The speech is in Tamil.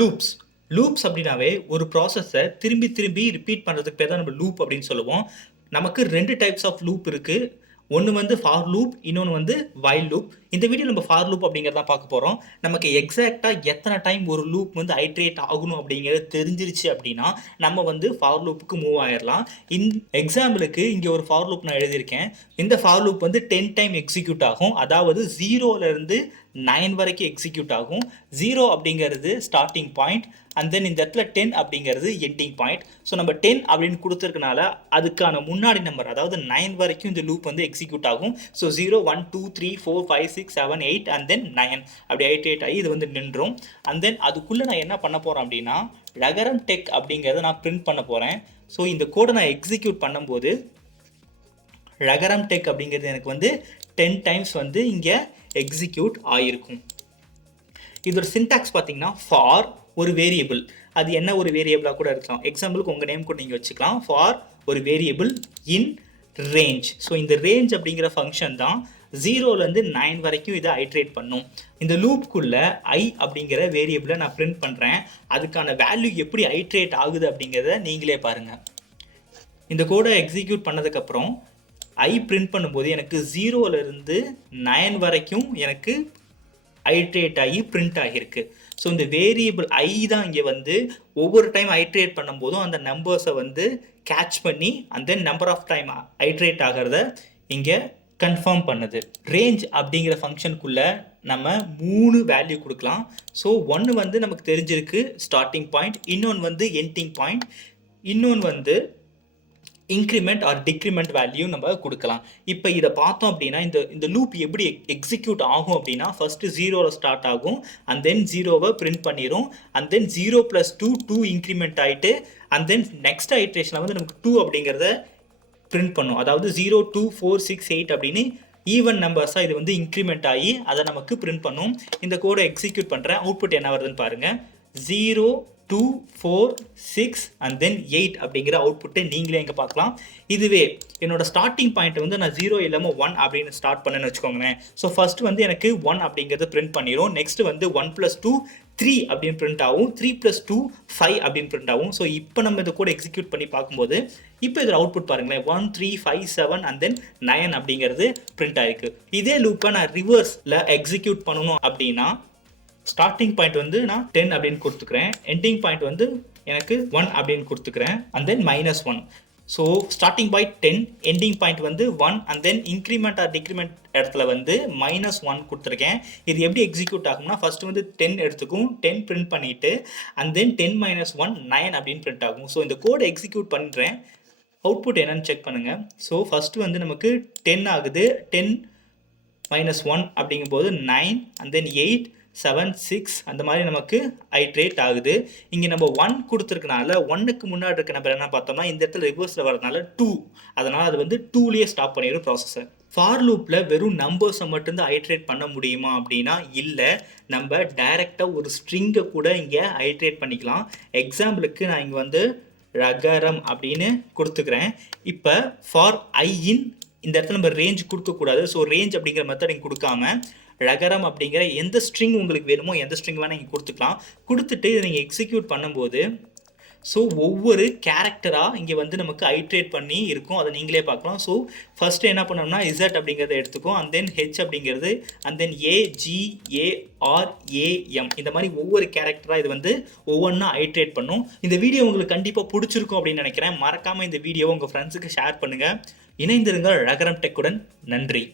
லூப்ஸ் லூப்ஸ் அப்படின்னாவே ஒரு ப்ராசஸை திரும்பி திரும்பி ரிப்பீட் பண்ணுறதுக்கு பேர் தான் நம்ம லூப் அப்படின்னு சொல்லுவோம். நமக்கு 2 டைப்ஸ் ஆஃப் லூப் இருக்குது. ஒன்று வந்து ஃபார் லூப், இன்னொன்று வந்து வைல் லூப். இந்த வீடியோ நம்ம ஃபார் லூப் அப்படிங்கிறத பார்க்க போகிறோம். நமக்கு எக்ஸாக்டாக எத்தனை டைம் ஒரு லூப் வந்து ஐட்ரேட் ஆகணும் அப்படிங்கிறது தெரிஞ்சிருச்சு அப்படின்னா நம்ம வந்து ஃபார் லூப்புக்கு மூவ் ஆயிடலாம். எக்ஸாம்பிளுக்கு இங்கே ஒரு ஃபார் லூப் நான் எழுதியிருக்கேன். இந்த ஃபார் லூப் வந்து 10 டைம் எக்ஸிக்யூட் ஆகும். அதாவது 0லேருந்து 9 வரைக்கும் எக்ஸிக்யூட் ஆகும். 0 அப்படிங்கிறது ஸ்டார்டிங் பாயிண்ட், அண்ட் தென் இந்த இடத்துல 10 அப்படிங்கிறது எண்டிங் பாயிண்ட். ஸோ நம்ம 10 அப்படின்னு கொடுத்துருக்கனால அதுக்கான முன்னாடி நம்பர், அதாவது 9 வரைக்கும் இந்த லூப் வந்து எக்ஸிக்யூட் ஆகும். ஸோ 0 1 2 3 4 5 6 7 8 அண்ட் தென் 9 அப்படி 8 ஆகி இது வந்து நின்றும். அண்ட் தென் அதுக்குள்ளே நான் என்ன பண்ண போகிறேன் அப்படின்னா ரகரம் டெக் அப்படிங்கிறத நான் பிரிண்ட் பண்ண போகிறேன். ஸோ இந்த கோடை நான் எக்ஸிக்யூட் பண்ணும்போது ரகரம் டெக் அப்படிங்கிறது எனக்கு வந்து 10 டைம்ஸ் வந்து இங்கே எக்ஸிக்யூட் ஆகிருக்கும். இதோட சின்டாக்ஸ் பார்த்தீங்கன்னா ஃபார் ஒரு வேரியபிள், அது என்ன ஒரு வேரியபிளாக கூட இருக்கலாம். எக்ஸாம்பிளுக்கு உங்கள் நேம் கூட நீங்கள் வச்சுக்கலாம். ஃபார் ஒரு வேரியபிள் இன் ரேஞ்ச். ஸோ இந்த ரேஞ்ச் அப்படிங்கிற ஃபங்க்ஷன் தான் 0லேருந்து 9 வரைக்கும் இதை ஐட்ரேட் பண்ணும். இந்த லூப்புக்குள்ளே ஐ அப்படிங்கிற வேரியபிளை நான் பிரிண்ட் பண்ணுறேன். அதுக்கான வேல்யூ எப்படி ஐட்ரேட் ஆகுது அப்படிங்கிறத நீங்களே பாருங்கள். இந்த கோடை எக்ஸிக்யூட் பண்ணதுக்கப்புறம் ஐ பிரிண்ட் பண்ணும்போது எனக்கு 0லேருந்து 9 வரைக்கும் எனக்கு ஐட்ரேட் ஆகி பிரிண்ட் ஆகியிருக்கு. ஸோ இந்த வேரியபிள் ஐ தான் இங்கே வந்து ஒவ்வொரு டைம் ஐட்ரேட் பண்ணும்போதும் அந்த நம்பர்ஸை வந்து கேட்ச் பண்ணி and then number of time iterate ஆகிறத இங்கே கன்ஃபார்ம் பண்ணுது. ரேஞ்ச் அப்படிங்கிற ஃபங்க்ஷனுக்குள்ளே நம்ம 3 வேல்யூ கொடுக்கலாம். ஸோ ஒன்று வந்து நமக்கு தெரிஞ்சிருக்கு ஸ்டார்டிங் பாயிண்ட், இன்னொன்று வந்து எண்டிங் பாயிண்ட், இன்னொன்று வந்து இன்க்ரிமெண்ட் ஆர் டிக்ரிமெண்ட் வேல்யூ நம்ம கொடுக்கலாம். இப்போ இதை பார்த்தோம் அப்படின்னா இந்த லூப் எப்படி எக்ஸிக்யூட் ஆகும் அப்படின்னா ஃபர்ஸ்ட் 0ல் ஸ்டார்ட் ஆகும், அண்ட் தென் 0வை பிரிண்ட் பண்ணிடும், அண்ட் தென் 0 + 2 2 இன்க்ரிமெண்ட் ஆகிட்டு அண்ட் தென் நெக்ஸ்ட் ஐட்ரேஷனில் வந்து நமக்கு 2 அப்படிங்கிறத பிரிண்ட் பண்ணும். அதாவது 0 2 4 6 8 அப்படின்னு ஈவன் நம்பர்ஸாக இது வந்து இன்க்ரிமெண்ட் ஆகி அதை நமக்கு பிரிண்ட் பண்ணும். இந்த கோடை எக்ஸிக்யூட் பண்ணுறேன். அவுட்புட் என்ன வருதுன்னு பாருங்கள். 0 2 4 6 அண்ட் தென் 8 அப்படிங்கிற அவுட்புட்டை நீங்களே இங்கே பார்க்கலாம். இதுவே என்னோட ஸ்டார்டிங் பாயிண்ட் வந்து நான் 0 இல்லாமல் 1 அப்படின்னு ஸ்டார்ட் பண்ணேன்னு வச்சுக்கோங்களேன். ஸோ ஃபர்ஸ்ட் வந்து எனக்கு 1 அப்படிங்கிறது பிரிண்ட் பண்ணிடும். நெக்ஸ்ட் வந்து 1 + 2 3 அப்படின்னு பிரிண்ட் ஆகும், 3 + 2 5 அப்படின்னு பிரிண்ட் ஆகும். ஸோ இப்போ நம்ம இதை கூட எக்ஸிக்யூட் பண்ணி பார்க்கும்போது இப்போ இதில் அவுட்புட் பாருங்களேன், 1 3 5 7 அண்ட் தென் 9 அப்படிங்கிறது பிரிண்ட் ஆயிருக்கு. இதே லூப்பை நான் ரிவர்ஸில் எக்ஸிக்யூட் பண்ணணும் அப்படின்னா ஸ்டார்டிங் பாயிண்ட் வந்து நான் 10 அப்படின்னு கொடுத்துக்கிறேன், எண்டிங் பாயிண்ட் வந்து எனக்கு 1 அப்படின்னு கொடுத்துக்கிறேன், and then -1. So starting point 10, ending point வந்து 1, and then increment R decrement இடத்துல வந்து -1 கொடுத்துருக்கேன். இது எப்படி எக்ஸிக்யூட் ஆகும்னா ஃபர்ஸ்ட் வந்து 10 எடுத்துக்கும், 10 பிரிண்ட் பண்ணிவிட்டு அண்ட் தென் 10 - 1 9 அப்படின்னு பிரிண்ட் ஆகும். ஸோ இந்த கோடை எக்ஸிக்யூட் பண்ணுறேன். அவுட்புட் என்னன்னு செக் பண்ணுங்கள். ஸோ ஃபஸ்ட்டு வந்து நமக்கு 10 ஆகுது, 10 - 1 அப்படிங்கும்போது 9 அண்ட் தென் 8 7 6 அந்த மாதிரி நமக்கு ஐட்ரேட் ஆகுது. இங்கே நம்ம 1 கொடுத்துருக்கனால 1க்கு முன்னாடி இருக்க நம்பர் என்ன பார்த்தோம்னா இந்த இடத்துல ரிவர்ஸில் வரதுனால 2, அதனால் அது வந்து 2லேயே ஸ்டாப் பண்ணிடும் ப்ராசஸர். ஃபார் லூப்பில் வெறும் நம்பர்ஸை மட்டும்தான் ஐட்ரேட் பண்ண முடியுமா அப்படின்னா இல்லை, நம்ம டைரெக்டாக ஒரு ஸ்ட்ரிங்கை கூட இங்கே ஐட்ரேட் பண்ணிக்கலாம். எக்ஸாம்பிளுக்கு நான் இங்கே வந்து ரகரம் அப்படின்னு கொடுத்துக்கிறேன். இப்போ ஃபார் ஐஇன் இந்த இடத்துல நம்ம ரேஞ்ச் கொடுக்கக்கூடாது. ஸோ ரேஞ்ச் அப்படிங்கிற மெத்தட் இங்கே கொடுக்காம ரகரம் அப்படிங்கிற எந்த ஸ்ட்ரிங் உங்களுக்கு வேணுமோ எந்த ஸ்ட்ரிங் வேணால் நீங்கள் கொடுத்துக்கலாம். கொடுத்துட்டு இதை நீங்கள் எக்ஸிக்யூட் பண்ணும்போது ஸோ ஒவ்வொரு கேரக்டராக இங்கே வந்து நமக்கு ஐட்ரேட் பண்ணி இருக்கும், அதை நீங்களே பார்க்கலாம். ஸோ ஃபஸ்ட்டு என்ன பண்ணோம்னா Z அப்படிங்கிறத எடுத்துக்கும், அண்ட் தென் H அப்படிங்கிறது, and then A G A R A M இந்த மாதிரி ஒவ்வொரு கேரக்டராக இது வந்து ஒவ்வொன்றா ஐட்ரேட் பண்ணும். இந்த வீடியோ உங்களுக்கு கண்டிப்பாக பிடிச்சிருக்கும் அப்படின்னு நினைக்கிறேன். மறக்காமல் இந்த வீடியோவை உங்கள் ஃப்ரெண்ட்ஸுக்கு ஷேர் பண்ணுங்கள். இணைந்திருங்கள் ரகரம் டெக்குடன். நன்றி.